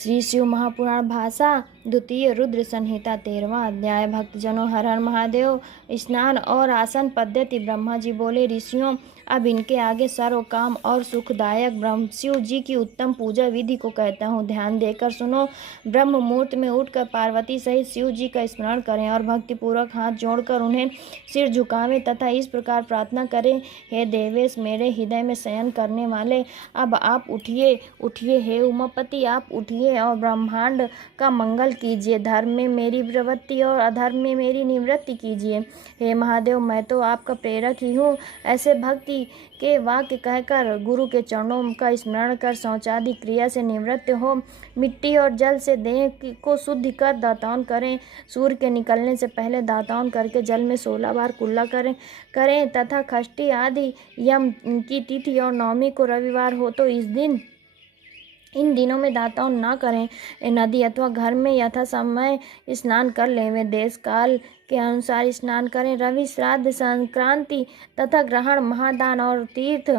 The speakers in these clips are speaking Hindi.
श्री शिव महापुराण भाषा द्वितीय रुद्र संहिता 13वां अध्याय। भक्तजनों, हर हर महादेव। स्नान और आसन पद्धति। ब्रह्मा जी बोले, ऋषियों, अब इनके आगे सर्व काम और सुखदायक ब्रह्म शिव जी की उत्तम पूजा विधि को कहता हूँ। ध्यान देकर सुनो। ब्रह्म मुहूर्त में उठकर पार्वती सहित शिव जी का स्मरण करें और भक्तिपूर्वक हाथ जोड़कर उन्हें सिर झुकावें तथा इस प्रकार प्रार्थना करें, हे देवेश, मेरे हृदय में शयन करने वाले, अब आप उठिए उठिए। हे उमापति, आप उठिए और ब्रह्मांड का मंगल कीजिए। धर्म में मेरी प्रवृत्ति और अधर्म में मेरी निवृत्ति कीजिए। हे महादेव, मैं तो आपका प्रेरक ही हूँ। ऐसे भक्ति के वाक्य कहकर गुरु के चरणों का स्मरण कर शौचादि क्रिया से निवृत्त हो मिट्टी और जल से देह को शुद्ध कर दातान करें। सूर्य के निकलने से पहले दातान करके जल में 16 बार कुल्ला करें तथा षष्ठी आदि यम की तिथि और नवमी को रविवार हो तो इन दिनों में दातान न करें। नदी अथवा घर में यथा समय स्नान कर लें। वे देश काल के अनुसार स्नान करें। रवि, श्राद्ध, संक्रांति तथा ग्रहण, महादान और तीर्थ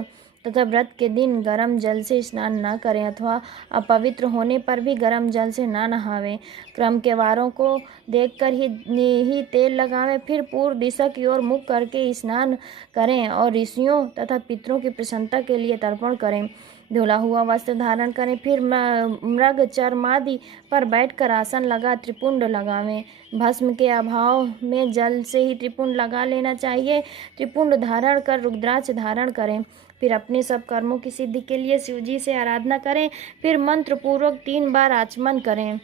तथा व्रत के दिन गर्म जल से स्नान न करें अथवा अपवित्र होने पर भी गर्म जल से न नहावें। क्रम के वारों को देखकर ही तेल लगावें। फिर पूर्व दिशा की ओर मुख करके स्नान करें और ऋषियों तथा पितरों की प्रसन्नता के लिए तर्पण करें। धुला हुआ वस्त्र धारण करें। फिर मृग चर्मादि पर बैठकर आसन लगा त्रिपुंड लगावें। भस्म के अभाव में जल से ही त्रिपुंड लगा लेना चाहिए। त्रिपुंड धारण कर रुद्राक्ष धारण करें। फिर अपने सब कर्मों की सिद्धि के लिए शिवजी से आराधना करें। फिर मंत्र पूर्वक 3 बार आचमन करें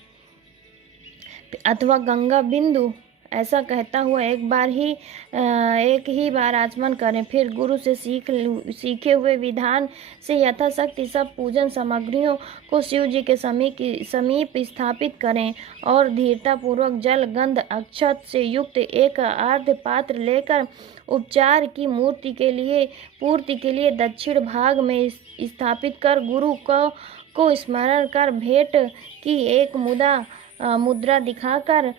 अथवा गंगा बिंदु ऐसा कहता हुआ एक ही बार आचमन करें। फिर गुरु से सीखे हुए विधान से यथाशक्ति सब पूजन सामग्रियों को शिव जी के समीप स्थापित करें और धीरतापूर्वक जल, गंध, अक्षत से युक्त एक आर्ध पात्र लेकर उपचार की पूर्ति के लिए दक्षिण भाग में स्थापित कर गुरु को स्मरण कर भेंट की एक मुद्रा दिखाकर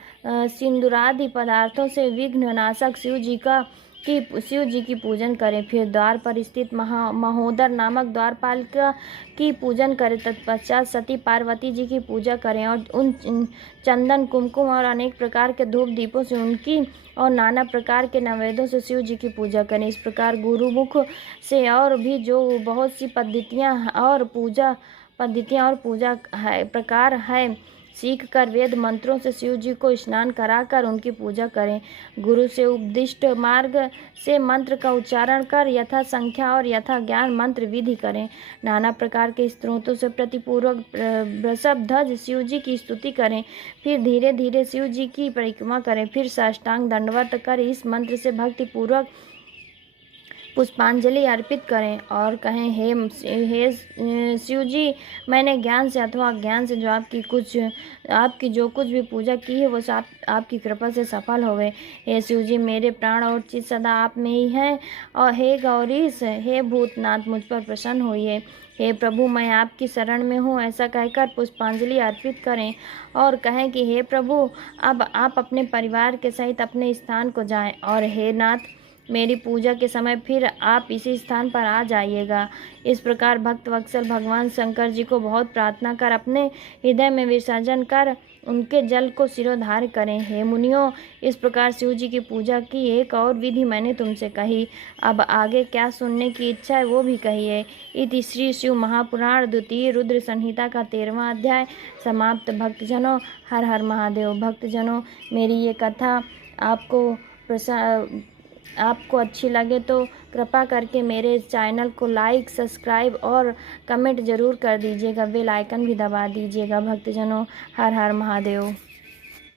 सिंदूरादि पदार्थों से विघ्ननाशक शिव जी की पूजन करें। फिर द्वार पर स्थित महोदर नामक द्वारपाल की पूजन करें। तत्पश्चात सती पार्वती जी की पूजा करें और उन चंदन, कुमकुम और अनेक प्रकार के धूप दीपों से उनकी और नाना प्रकार के नैवेद्यों से शिव जी की पूजा करें। इस प्रकार गुरुमुख से और भी जो बहुत सी पद्धतियाँ और पूजा प्रकार है सीख कर वेद मंत्रों से शिव जी को स्नान कराकर उनकी पूजा करें। गुरु से उपदिष्ट मार्ग से मंत्र का उच्चारण कर यथा संख्या और यथा ज्ञान मंत्र विधि करें। नाना प्रकार के स्त्रोतों से प्रतिपूर्वक वृषभ ध्वज शिव जी की स्तुति करें। फिर धीरे धीरे शिव जी की परिक्रमा करें। फिर साष्टांग दंडवत कर इस मंत्र से भक्तिपूर्वक पुष्पांजलि अर्पित करें और कहें, हे शिव जी, मैंने ज्ञान से अथवा अज्ञान से जो आपकी जो कुछ भी पूजा की है वो सब आपकी कृपा से सफल होवे। हे शिव जी, मेरे प्राण और चित्त सदा आप में ही हैं। और हे गौरीश, हे भूतनाथ, मुझ पर प्रसन्न होइए। हे प्रभु, मैं आपकी शरण में हूँ। ऐसा कहकर पुष्पांजलि अर्पित करें और कहें कि हे प्रभु, अब आप अपने परिवार के सहित अपने स्थान को जाएं और हे नाथ, मेरी पूजा के समय फिर आप इसी स्थान पर आ जाइएगा। इस प्रकार भक्त वत्सल भगवान शंकर जी को बहुत प्रार्थना कर अपने हृदय में विसर्जन कर उनके जल को सिरोधार्य करें। हे मुनियों, इस प्रकार शिव जी की पूजा की एक और विधि मैंने तुमसे कही। अब आगे क्या सुनने की इच्छा है वो भी कहिए। इति श्री शिव महापुराण द्वितीय रुद्र संहिता का 13वां अध्याय समाप्त। भक्तजनों, हर हर महादेव। भक्तजनों, मेरी ये कथा आपको अच्छी लगे तो कृपा करके मेरे चैनल को लाइक, सब्सक्राइब और कमेंट ज़रूर कर दीजिएगा। बेल आइकन भी दबा दीजिएगा। भक्तजनों, हर हर महादेव।